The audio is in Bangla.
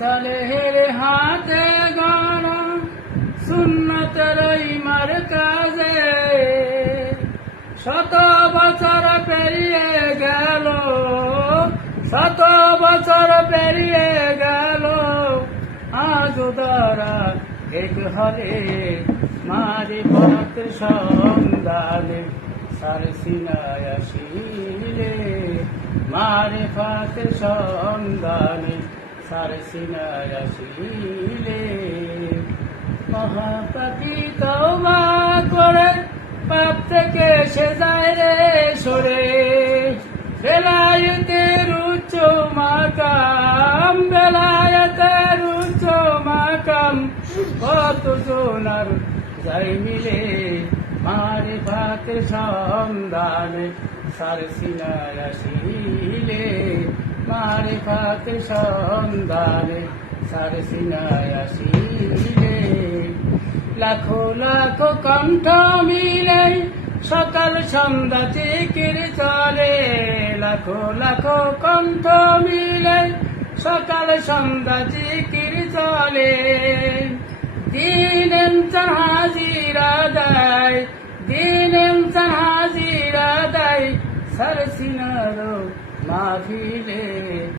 সালেহের হাতে গানা সুন্নতের ইমার কাজে শত বছর পেরিয়ে গেল, শত বছর পেরিয়ে গেল, আজ দ্বারা এক হলে মারিফত সন্ধানে সারসিনায় আসিলে, মারিফত সন্ধানে সারসিনায় আসিলে। মহাপাপী তওবা করে পাপ থেকে সে যায় রে সরে, বেলায়েতের উচ্চ মাকাম, বেলায়েতের উচ্চ মাকাম কত জনার যাই মিলে, মারিফাতের সন্ধানে সারসিনায় আসিলে, মারিফাতের সন্ধানে সারসিনায় আসিলে। লাখো লাখো কণ্ঠ মিলে সকাল সন্ধ্যা জিকির চলে, লাখো লাখো কণ্ঠ মিলে সকাল সন্ধ্যা জিকির চলে। দিন ইনসান হাজিরা দেয়, দিন ইনসান হাজিরা দেয় সারসিনার মাহফিলে।